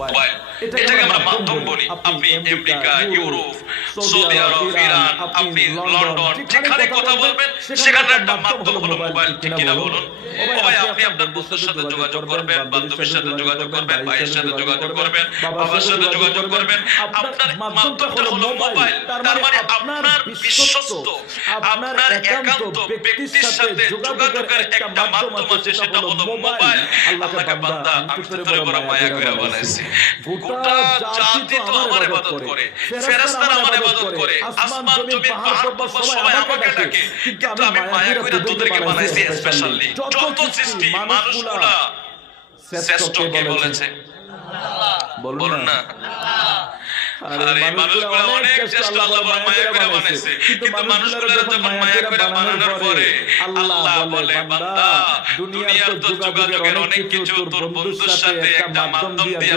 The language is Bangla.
মোবাইল, এটাকে আমরা মাধ্যম বলি। আপনি আমেরিকা, ইউরোপ, সৌদি আরব, ইরান, আপনি লন্ডন, যেখানে কথা বলবেন সেখানে একটা মাধ্যম হলো মোবাইল, ঠিক কিনা বলুন? ও ভাই, আপনি আপনার বন্ধুর সাথে যোগাযোগ করবেন, বান্ধবীর সাথে যোগাযোগ করবেন, ভাইয়ের সাথে যোগাযোগ করবেন, বাবার সাথে যোগাযোগ করবেন, আপনার মাধ্যমটা হলো মোবাইল। তার মানে আপনার বিশ্বস্ত, আপনার একান্ত ব্যক্তির সাথে যোগাযোগের একটা মাধ্যম আছে, সেটা হলো মোবাইল। আল্লাহকে বান্দা আমি তোরে বড় মায়া করে বানাইছি, গোটা জাতি তো আমার ইবাদত করে, ফেরেশতারা আমার ইবাদত করে, আসমান জমিন পাহাড় পর্বত সবাই আমাকে ডাকে, কিন্তু আমি মায়া করে তোদেরকে বানাইছি স্পেশালি। যত সৃষ্টি মানুষগুলা শ্রেষ্ঠ কে বলেছে? বলুন না। আরে মানুষগুলা অনেক শ্রেষ্ঠ, আল্লাহ বড় মায়া করে বানাইছে, কিন্তু মানুষগুলা যখন মায়া করে বানানোর পরে আল্লাহ বলে, বান্দা দুনিয়ার তো যোগাযোগের অনেক কিছু তোর বন্ধুর সাথে একটা মাধ্যম দিয়া